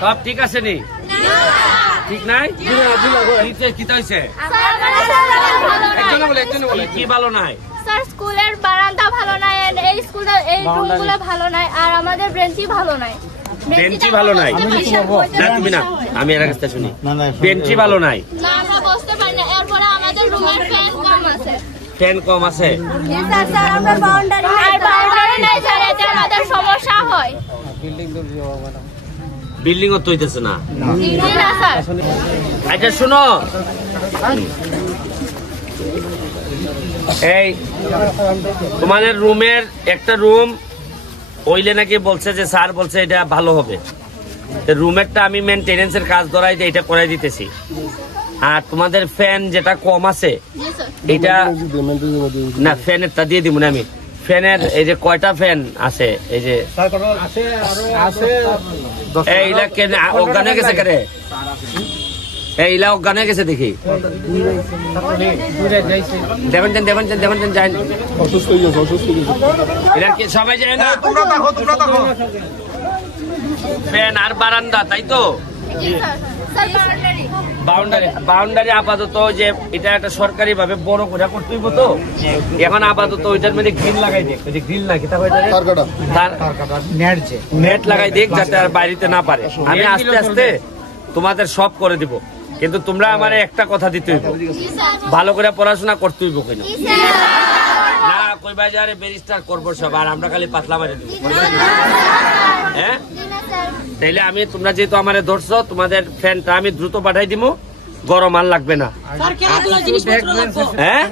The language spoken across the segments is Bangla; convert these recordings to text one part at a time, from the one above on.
সব ঠিক আছে নি? ঠিক নাই? কি ভালো নাই? স্যার স্কুলের বারান্দা ভালো নাই, এই স্কুলের এই রুমগুলো ভালো নাই, আর আমাদের বেঞ্চি ভালো নাই। বেঞ্চি ভালো নাই না? তুমি না, আমি এর কাছে শুনি বেঞ্চি ভালো নাই না, আমরা বসতে পারি না। এরপরে আমাদের রুমের ফ্যান কম আছে। ফ্যান কম আছে? স্যার আমরা বাউন্ডারি নাই স্যার, এতে আমাদের সমস্যা হয়। বিল্ডিং ও তৈতেছে না? জি না স্যার। আচ্ছা শুনো, এই তোমাদের রুমের একটা রুম ওইলে নাকি বলছে যে স্যার বলছে এটা ভালো হবে, রুমেরটা আমি মেনটেনেন্সের কাজ ধরাই দিয়ে এটা করাই দিতেছি। আর তোমাদের ফ্যান যেটা কম আছে এটা না, ফ্যানেরটা দিয়ে দিব না আমি। ফ্যানের এই যে কয়টা ফ্যান আছে, এই যে এইলা কেন অজ্ঞান হয়ে গেছে? কেন এইলা অজ্ঞান হয়ে গেছে দেখি? দেবেন যাই এরা কি সবাই যায় না? ফ্যান আর বারান্দা, তাই তো? বাউন্ডারি আপাতত যে এটা একটা সরকারি ভাবে বড় করে করতে হইব, তো এখন আপাতত ওইটার মধ্যে গ্রিল লাগাই দেখ, ওই যে গ্রিল না কিতা হয়ে যায়, নেট লাগাই দেখ, যাতে আর বাইরেতে না পারে। আমি আস্তে আস্তে তোমাদের সব করে দিব, কিন্তু তোমরা আমার একটা কথা দিতে হইব, ভালো করে পড়াশোনা করতে হইব। কিনা না কই বাজারে ব্যারিস্টার করবো সব, আর আমরা খালি পাতলা মারি দিব। হ্যাঁ, তাইলে আমি তোমরা যেহেতু আমারে ধরছো, তোমাদের ফ্যানটা আমি দ্রুত পাঠাই দিব, গরম আর লাগবে না। হ্যাঁ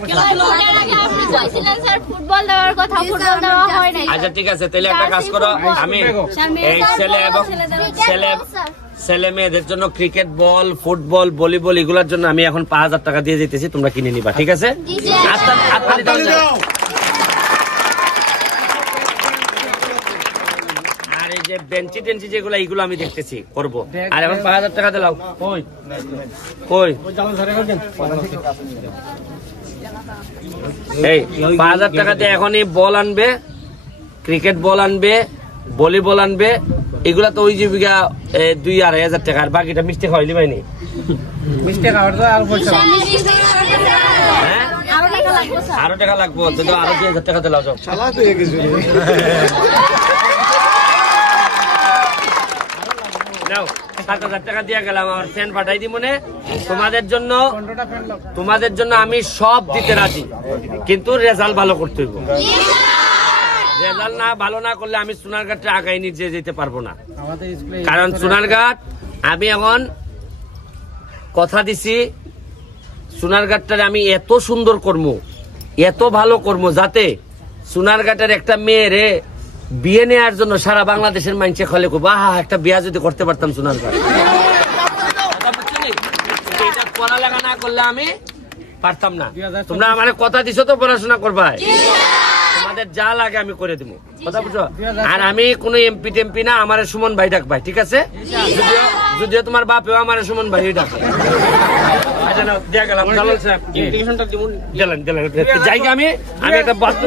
আচ্ছা ঠিক আছে, তাহলে একটা কাজ করো, আমি এই ছেলে এবং ছেলে মেয়েদের জন্য ক্রিকেট বল, ফুটবল, ভলিবল এগুলোর জন্য আমি এখন 5,000 টাকা দিয়ে যেতেছি, তোমরা কিনে নিবা, ঠিক আছে? আর এই যে বেঞ্চি টেঞ্চি যেগুলো, এইগুলো আমি দেখতেছি করবো। আর এখন 5,000 টাকা দিলাও, এই 5,000 টাকা দিয়ে এখনই বল আনবে, ক্রিকেট বল আনবে, ভলিবল আনবে, এগুলা তো ওই জীবিকা 2,000-2,500 টাকা। আর বাকিটা মিষ্টি খাওয়াইলি পাইনি? মিষ্টি খাওয়ার তো আরো টাকা লাগবো, তো আরো 2,000 টাকা দিলাও। 7,000 টাকা দিয়ে গেলাম, আমার ফ্যান পাঠাই দি মনে। তোমাদের জন্য আমি সব দিতে রাজি, কিন্তু রেজাল্ট ভালো করতে হইব। রেজাল্ট না ভালো না করলে আমি সোনারঘাটে আগাই নিয়ে যেতে পারবো না, কারণ সোনারঘাট আমি এখন কথা দিছি, সোনারঘাটটারে আমি এত সুন্দর করবো, এত ভালো করবো, যাতে সোনারঘাটের একটা মেয়েরে বিয়ে নেওয়ার জন্য সারা বাংলাদেশের মানুষে খলে করবো, আহা একটা বিয়া যদি করতে পারতাম সোনারঘাট। এটা পড়ালেখা না করলে আমি পারতাম না। তোমরা আমার কথা দিছো তো পড়াশোনা করবা, তোমাদের যা লাগে আমি করে দিব, কথা বুঝো? আর আমি কোনো এমপি টেমপি না, আমার সুমন ভাই ডাক ভাই, ঠিক আছে? যদিও তোমার বাপেও আমার সুমন ভাই ডাক। জায়গা আমি একটা বাস্তব